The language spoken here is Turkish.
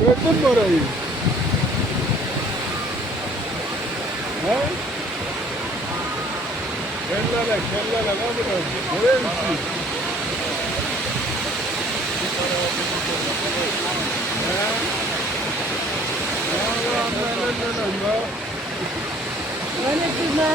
Gördün mü orayı? He? Kellele, kellele, ne burası? Görüyor musun? He? Ya Allah'ım, ne? Öyle güzel.